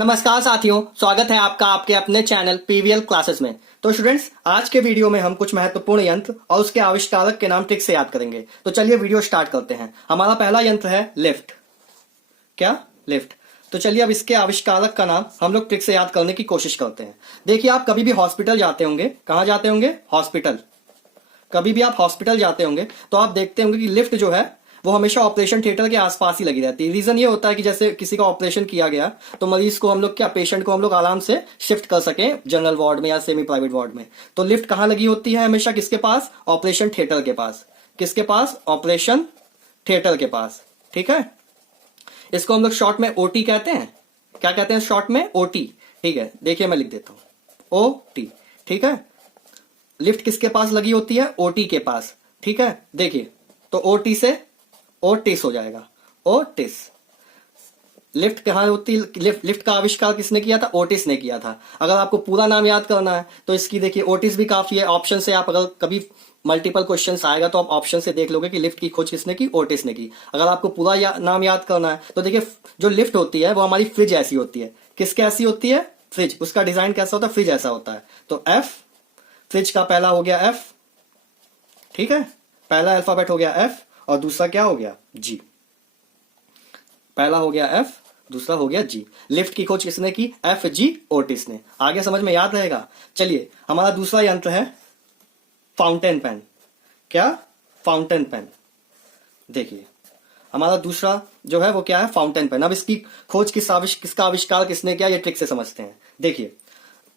नमस्कार साथियों, स्वागत है आपका आपके अपने चैनल पीवीएल क्लासेस में। तो स्टूडेंट्स, आज के वीडियो में हम कुछ महत्वपूर्ण यंत्र और उसके आविष्कारक के नाम ट्रिक से याद करेंगे। तो चलिए वीडियो स्टार्ट करते हैं। हमारा पहला यंत्र है लिफ्ट। क्या? लिफ्ट। तो चलिए अब इसके आविष्कारक का नाम हम लोग ट्रिक से याद करने की कोशिश करते हैं। देखिए, आप कभी भी हॉस्पिटल जाते होंगे। कहाँ जाते होंगे? हॉस्पिटल। कभी भी आप हॉस्पिटल जाते होंगे तो आप देखते होंगे कि लिफ्ट जो है वो हमेशा ऑपरेशन थिएटर के आसपास ही लगी रहती है। रीजन ये होता है कि जैसे किसी का ऑपरेशन किया गया तो मरीज को हम लोग क्या, पेशेंट को हम लोग आराम से शिफ्ट कर सकें जनरल वार्ड में या सेमी प्राइवेट वार्ड में। तो लिफ्ट कहाँ लगी होती है? हमेशा किसके पास? ऑपरेशन थिएटर के पास। किसके पास? ऑपरेशन थिएटर के पास। ठीक है, इसको हम लोग शॉर्ट में ओटी कहते हैं। क्या कहते हैं शॉर्ट में? ओटी। ठीक है, देखिए मैं लिख देता हूं ओटी। ठीक है, लिफ्ट किसके पास लगी होती है? ओटी के पास। ठीक है, देखिए तो ओटी से ओटिस हो जाएगा। ओटिस। लिफ्ट कहाँ होती? लिफ्ट का आविष्कार किसने किया था? ओटिस ने किया था। अगर आपको पूरा नाम याद करना है तो इसकी देखिए ओटिस भी काफी है। ऑप्शन से आप अगर कभी मल्टीपल क्वेश्चन आएगा तो आप ऑप्शन से देख लोगे कि लिफ्ट की खोज किसने की? ओटिस ने की। अगर आपको पूरा नाम याद करना है तो देखिए, जो लिफ्ट होती है वो हमारी फ्रिज ऐसी होती है। किसके ऐसी होती है? फ्रिज। उसका डिजाइन कैसा होता है? फ्रिज ऐसा होता है। तो एफ, फ्रिज का पहला हो गया एफ। ठीक है, पहला अल्फाबेट हो गया एफ और दूसरा क्या हो गया? जी। पहला हो गया एफ, दूसरा हो गया जी। लिफ्ट की खोज किसने की? एफ जी ओटिस ने। आगे समझ में याद रहेगा। चलिए, हमारा दूसरा यंत्र है फाउंटेन पेन। क्या? Fountain pen. देखिए, हमारा दूसरा जो है वो क्या है? Fountain pen. अब इसकी खोज किसका आविष्कार किसने किया, ये ट्रिक से समझते हैं। देखिए,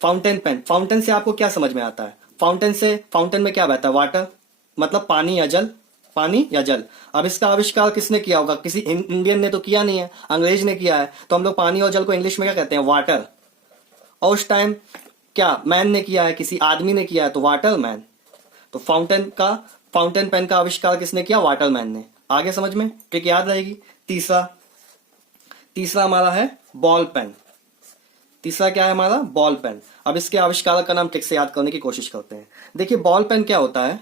फाउंटेन पेन। फाउंटेन से आपको क्या समझ में आता है? फाउंटेन में क्या बहता है? वाटर, मतलब पानी या जल। पानी या जल। अब इसका आविष्कार किसने किया होगा? किसी इंडियन ने तो किया नहीं है, अंग्रेज ने किया है। तो हम लोग पानी और जल को इंग्लिश में क्या कहते हैं? वाटर। और उस टाइम क्या मैन ने किया है? किसी आदमी ने किया है, तो वाटर मैन। तो फाउंटेन पेन का आविष्कार किसने किया? वाटर मैन ने। आगे समझ में ट्रिक याद रहेगी। तीसरा हमारा है बॉल पेन। तीसरा क्या है हमारा? Ball pen. अब इसके आविष्कारक का नाम ट्रिक से याद करने की कोशिश करते हैं। देखिए, बॉल पेन क्या होता है?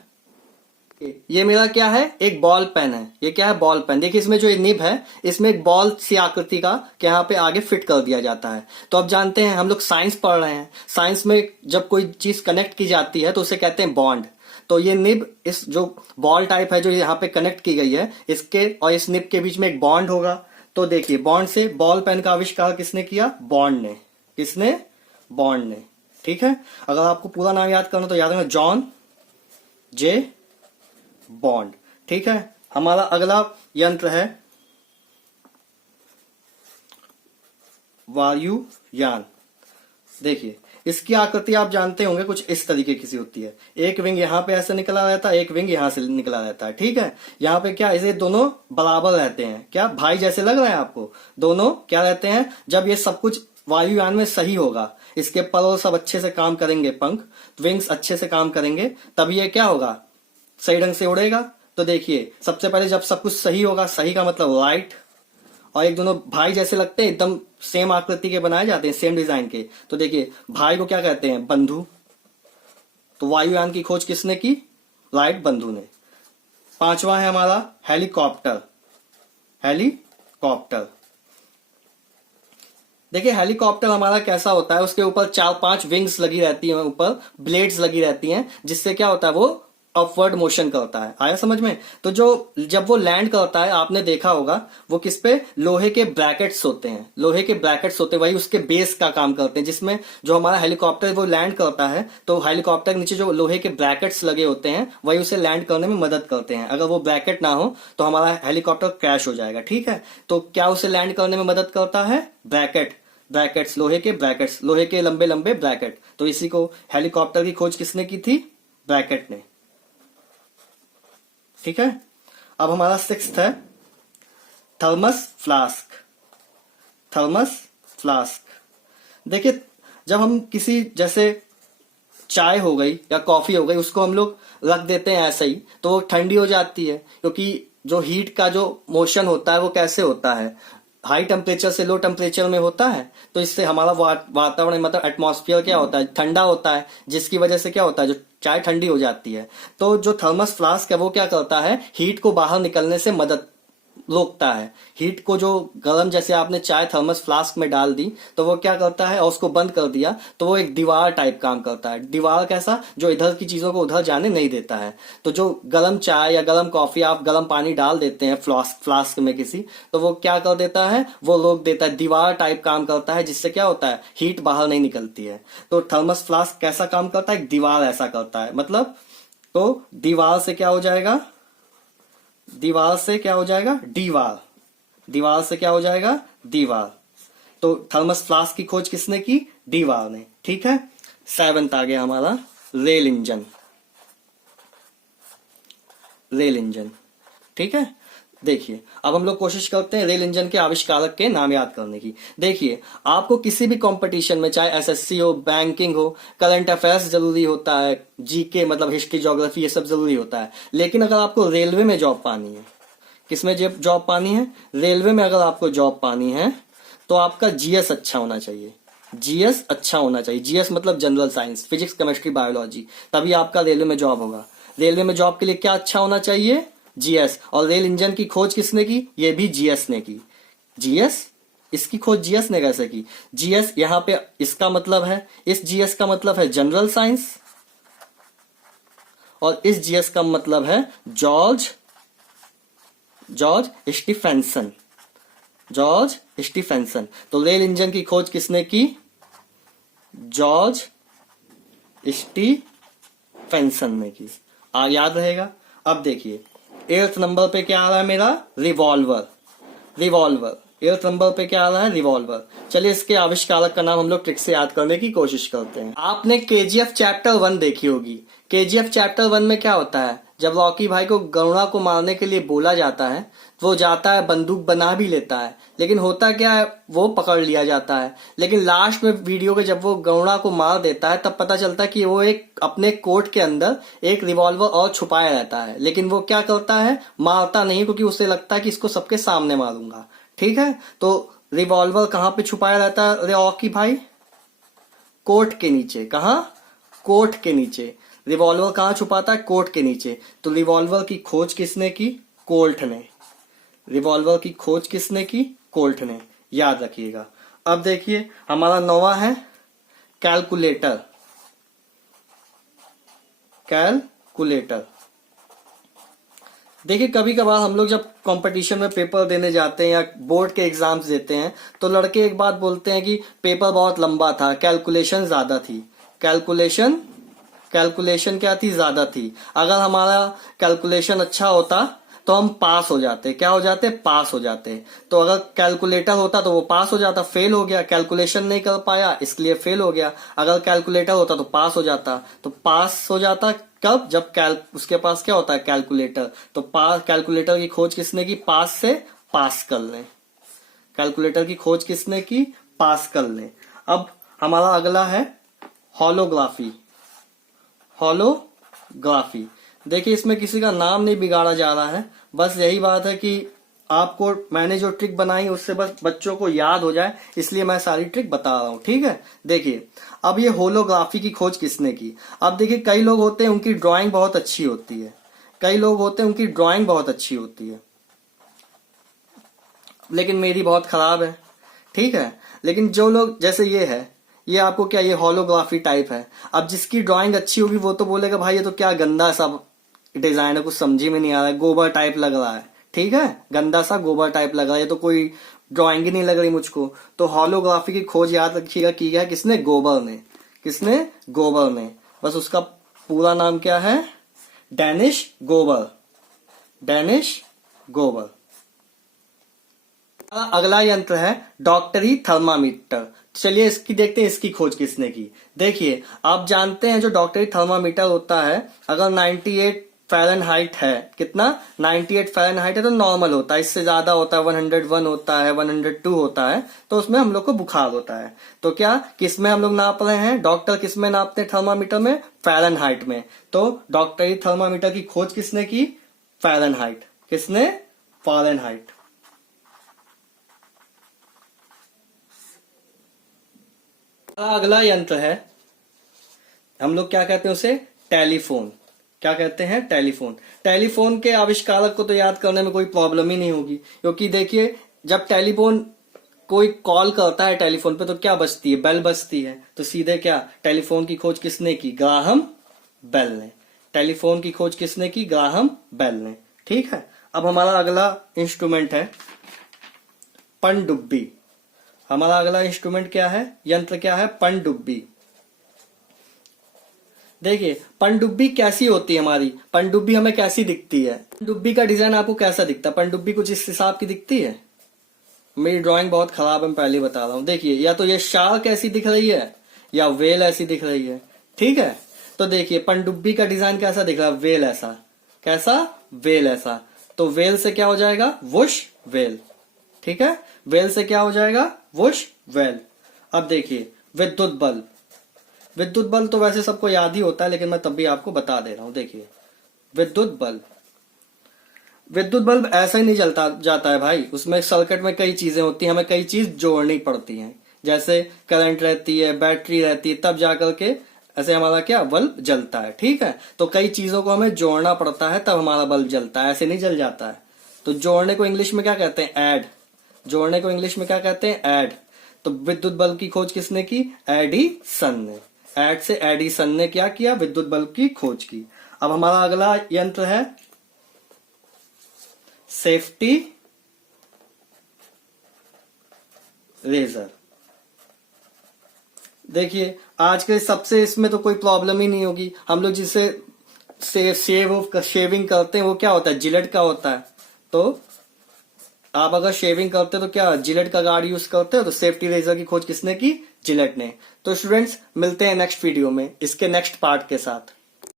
ये मेरा क्या है? एक बॉल पेन है। ये क्या है? Ball pen. देखिए, इसमें जो ये निब है इसमें एक बॉल सी आकृति का यहाँ पे आगे फिट कर दिया जाता है। तो अब जानते हैं, हम लोग साइंस पढ़ रहे हैं। साइंस में जब कोई चीज कनेक्ट की जाती है तो उसे कहते हैं बॉन्ड। तो ये निब, इस जो बॉल टाइप है जो यहाँ पे कनेक्ट की गई है, इसके और इस निब के बीच में एक बॉन्ड होगा। तो देखिए, बॉन्ड से बॉल पेन का आविष्कार किसने किया? बॉन्ड ने। किसने? बॉन्ड ने। ठीक है, अगर आपको पूरा नाम याद करना तो याद रखना, जॉन जे बॉन्ड। ठीक है, हमारा अगला यंत्र है वायुयान। देखिए, इसकी आकृति आप जानते होंगे, कुछ इस तरीके की सी होती है। एक विंग यहाँ पे ऐसे निकला रहता है, एक विंग यहाँ से निकला रहता है। ठीक है, यहाँ पे क्या, इसे दोनों बराबर रहते हैं। क्या भाई जैसे लग रहे हैं आपको? दोनों क्या रहते हैं? जब ये सब कुछ वायुयान में सही होगा, इसके पर और सब अच्छे से काम करेंगे, पंख विंग्स अच्छे से काम करेंगे, तब ये क्या होगा? सही ढंग से उड़ेगा। तो देखिए, सबसे पहले जब सब कुछ सही होगा, सही का मतलब राइट, और एक दोनों भाई जैसे लगते हैं, एकदम सेम आकृति के बनाए जाते हैं, सेम डिजाइन के। तो देखिए, भाई को क्या कहते हैं? बंधु। तो वायुयान की खोज किसने की? राइट बंधु ने। पांचवा है हमारा हेलीकॉप्टर। हेलीकॉप्टर। देखिए, हेलीकॉप्टर हमारा कैसा होता है? उसके ऊपर 4-5 विंग्स लगी रहती हैं, ऊपर ब्लेड्स लगी रहती हैं, जिससे क्या होता है? वो अपवर्ड मोशन करता है। आया समझ में? तो जब वो लैंड करता है, आपने देखा होगा, वो किस पे? लोहे के ब्रैकेट्स होते हैं। लोहे के ब्रैकेट्स होते हैं, वही उसके बेस का काम करते हैं, जिसमें जो हमारा हेलीकॉप्टर वो लैंड करता है तो हेलीकॉप्टर के नीचे जो लोहे के ब्रैकेट्स लगे होते हैं वही उसे लैंड करने में मदद करते हैं। अगर वो ब्रैकेट ना हो तो हमारा हेलीकॉप्टर क्रैश हो जाएगा। ठीक है, तो क्या उसे लैंड करने में मदद करता है? ब्रैकेट्स, लोहे के ब्रैकेट्स, लोहे के लंबे लंबे ब्रैकेट। तो इसी को हेलीकॉप्टर की खोज किसने की थी? ब्रैकेट ने। ठीक है, अब हमारा सिक्स्थ है थर्मस फ्लास्क। Thermos flask. देखिए, जब हम किसी, जैसे चाय हो गई या कॉफी हो गई, उसको हम लोग रख देते हैं ऐसे ही, तो वो ठंडी हो जाती है, क्योंकि जो हीट का जो मोशन होता है वो कैसे होता है? हाई टेम्परेचर से लो टेम्परेचर में होता है। तो इससे हमारा वातावरण, मतलब एटमॉस्फेयर क्या होता है? ठंडा होता है, जिसकी वजह से क्या होता है? जो चाय ठंडी हो जाती है। तो जो थर्मस फ्लास्क है वो क्या करता है? हीट को बाहर निकलने से मदद रोकता है। हीट को जो गर्म, जैसे आपने चाय थर्मस फ्लास्क में डाल दी तो वो क्या करता है, और उसको बंद कर दिया तो वो एक दीवार टाइप काम करता है। दीवार कैसा, जो इधर की चीजों को उधर जाने नहीं देता है। तो जो गर्म चाय या गर्म कॉफी आप गर्म पानी डाल देते हैं फ्लास्क में किसी, तो वो क्या कर देता है, वो रोक देता है, दीवार टाइप काम करता है, जिससे क्या होता है, हीट बाहर नहीं निकलती है। तो थर्मस फ्लास्क कैसा काम करता है, दीवार ऐसा करता है। मतलब तो दीवार से क्या हो जाएगा, दीवार से क्या हो जाएगा, दीवार, दीवार से क्या हो जाएगा, दीवार। तो थर्मस फ्लास्क की खोज किसने की, दीवार ने। ठीक है। 7th आ गया हमारा रेल इंजन। रेल इंजन, ठीक है। देखिए अब हम लोग कोशिश करते हैं रेल इंजन के आविष्कारक के नाम याद करने की। देखिए आपको किसी भी कंपटीशन में, चाहे एसएससी हो, बैंकिंग हो, करंट अफेयर्स जरूरी होता है, जीके मतलब हिस्ट्री ज्योग्राफी, ये सब जरूरी होता है। लेकिन अगर आपको रेलवे में जॉब पानी है, किसमें जॉब पानी है, रेलवे में अगर आपको जॉब पानी है तो आपका जीएस अच्छा होना चाहिए। जीएस अच्छा होना चाहिए। जीएस मतलब general science, physics, chemistry, biology. तभी आपका रेलवे में जॉब होगा। रेलवे में जॉब के लिए क्या अच्छा होना चाहिए, जीएस। और रेल इंजन की खोज किसने की, ये भी जीएस ने की। जीएस, इसकी खोज जीएस ने कैसे की, जीएस यहां पे इसका मतलब है, इस जीएस का मतलब है जनरल साइंस, और इस जीएस का मतलब है जॉर्ज स्टीफेंसन। George Stephenson. तो रेल इंजन की खोज किसने की, जॉर्ज स्टीफेंसन ने की। याद रहेगा। अब देखिए 8th नंबर पे क्या आ रहा है मेरा, रिवॉल्वर। रिवॉल्वर 8th नंबर पे क्या आ रहा है, रिवॉल्वर। चलिए इसके आविष्कारक का नाम हम लोग ट्रिक से याद करने की कोशिश करते हैं। आपने केजीएफ चैप्टर 1 देखी होगी। केजीएफ चैप्टर 1 में क्या होता है, जब रॉकी भाई को गरुड़ा को मारने के लिए बोला जाता है, वो जाता है, बंदूक बना भी लेता है, लेकिन होता क्या है, वो पकड़ लिया जाता है। लेकिन लास्ट में वीडियो के जब वो गरुड़ा को मार देता है, तब पता चलता है कि वो एक अपने कोट के अंदर एक रिवॉल्वर और छुपाया रहता है। लेकिन वो क्या करता है, मारता नहीं, क्योंकि उसे लगता है कि इसको सबके सामने मारूंगा। ठीक है। तो रिवॉल्वर कहां पे छुपाया रहता है रॉकी भाई, कोट के नीचे। कहा, कोट के नीचे। रिवॉल्वर कहां छुपाता है, कोट के नीचे। तो रिवॉल्वर की खोज किसने की, कोल्ट ने। रिवॉल्वर की खोज किसने की, कोल्ट ने। याद रखिएगा। अब देखिए हमारा 9वां है कैलकुलेटर। कैलकुलेटर। देखिए कभी कभार हम लोग जब कंपटीशन में पेपर देने जाते हैं या बोर्ड के एग्जाम्स देते हैं, तो लड़के एक बात बोलते हैं कि पेपर बहुत लंबा था, कैलकुलेशन ज्यादा थी। कैलकुलेशन क्या थी, ज्यादा थी। अगर हमारा कैलकुलेशन अच्छा होता तो हम पास हो जाते। क्या हो जाते, पास हो जाते। तो अगर कैलकुलेटर होता तो वो पास हो जाता, फेल हो गया। कैलकुलेशन नहीं कर पाया इसलिए फेल हो गया। अगर कैलकुलेटर होता तो पास हो जाता। तो पास हो जाता कब, जब उसके पास क्या होता है, कैलकुलेटर। तो कैलकुलेटर की खोज किसने की, पास से पास कर ले। कैलकुलेटर की खोज किसने की, पास कर ले। अब हमारा अगला है होलोग्राफी। होलोग्राफी। देखिए इसमें किसी का नाम नहीं बिगाड़ा जा रहा है, बस यही बात है कि आपको मैंने जो ट्रिक बनाई उससे बस बच्चों को याद हो जाए, इसलिए मैं सारी ट्रिक बता रहा हूं। ठीक है। देखिए अब ये होलोग्राफी की खोज किसने की। अब देखिए कई लोग होते हैं उनकी ड्राइंग बहुत अच्छी होती है, कई लोग होते हैं उनकी ड्राइंग बहुत अच्छी होती है, लेकिन मेरी बहुत खराब है। ठीक है। लेकिन जो लोग, जैसे ये है, ये आपको क्या, ये होलोग्राफी टाइप है। अब जिसकी ड्राइंग अच्छी होगी वो तो बोलेगा भाई ये तो क्या गंदा सा डिजाइन है, कुछ समझी में नहीं आ रहा है, गोबर टाइप लग रहा है। ठीक है, गंदा सा गोबर टाइप लग रहा है, ये तो कोई ड्राइंग ही नहीं लग रही मुझको। तो होलोग्राफी की खोज याद रखिएगा की गया किसने, गोबर ने। किसने, गोबर ने। बस उसका पूरा नाम क्या है, डेनिश गोबर। डेनिश गोबर। अगला यंत्र है डॉक्टरी थर्मामीटर। चलिए इसकी देखते हैं, इसकी खोज किसने की। देखिए आप जानते हैं जो डॉक्टरी थर्मामीटर होता है, अगर 98 फ़ारेनहाइट है, कितना, 98 फ़ारेनहाइट है तो नॉर्मल होता है। इससे ज्यादा होता है, 101 होता है, 102 होता है, तो उसमें हम लोग को बुखार होता है। तो क्या, किसमें हम लोग नाप रहे हैं, डॉक्टर किसमें नापते हैं थर्मामीटर में, फ़ारेनहाइट में। तो डॉक्टरी थर्मामीटर की खोज किसने की, फ़ारेनहाइट। किसने, फ़ारेनहाइट। अगला यंत्र है, हम लोग क्या कहते हैं उसे, टेलीफोन। क्या कहते हैं? टेलीफोन। टेलीफोन के आविष्कारक को तो याद करने में कोई प्रॉब्लम ही नहीं होगी, क्योंकि देखिए जब टेलीफोन कोई कॉल करता है टेलीफोन पे तो क्या बजती है? बेल बजती है। तो सीधे क्या, टेलीफोन की खोज किसने की? ग्राहम बेल ने। टेलीफोन की खोज किसने की? ग्राहम बेल ने। ठीक है, अब हमारा अगला इंस्ट्रूमेंट है पनडुब्बी। हमारा अगला इंस्ट्रूमेंट क्या है? यंत्र क्या है? पनडुब्बी। देखिए पनडुब्बी कैसी होती है हमारी? पनडुब्बी हमें कैसी दिखती है? पनडुब्बी का डिजाइन आपको कैसा दिखता है? पनडुब्बी कुछ इस हिसाब की दिखती है। मेरी ड्राइंग बहुत खराब है, मैं पहले बता रहा हूं। देखिए या तो ये शार्क ऐसी दिख रही है या वेल ऐसी दिख रही है। ठीक है, तो देखिए पनडुब्बी का डिजाइन कैसा दिख रहा है? वेल ऐसा। कैसा? वेल ऐसा। तो वेल से क्या हो जाएगा? Whoosh well. ठीक है, वेल से क्या हो जाएगा? Whoosh well. अब देखिए विद्युत बल्ब। विद्युत बल्ब तो वैसे सबको याद ही होता है, लेकिन मैं तब भी आपको बता दे रहा हूं। देखिए विद्युत बल्ब, विद्युत बल्ब ऐसा ही नहीं जलता जाता है भाई, उसमें सर्किट में कई चीजें होती हैं, हमें कई चीज जोड़नी पड़ती हैं। जैसे करंट रहती है, बैटरी रहती है, तब जाकर के ऐसे हमारा क्या बल्ब जलता है। ठीक है, तो कई चीजों को हमें जोड़ना पड़ता है तब हमारा बल्ब जलता है, ऐसे नहीं जल जाता है। तो जोड़ने को इंग्लिश में क्या कहते हैं? ऐड। जोड़ने को इंग्लिश में क्या कहते हैं? ऐड। तो विद्युत बल्ब की खोज किसने की? एडिसन ने। ऐड से एडिसन ने क्या किया? विद्युत बल्ब की खोज की। अब हमारा अगला यंत्र है सेफ्टी रेजर। देखिए आज के सबसे इसमें तो कोई प्रॉब्लम ही नहीं होगी। हम लोग जिससे शेविंग करते हैं वो क्या होता है? जिलेट का होता है। तो आप अगर शेविंग करते हो तो क्या जिलेट का गार्ड यूज करते हो? तो सेफ्टी रेजर की खोज किसने की? जिलेट ने। तो स्टूडेंट्स मिलते हैं नेक्स्ट वीडियो में इसके नेक्स्ट पार्ट के साथ।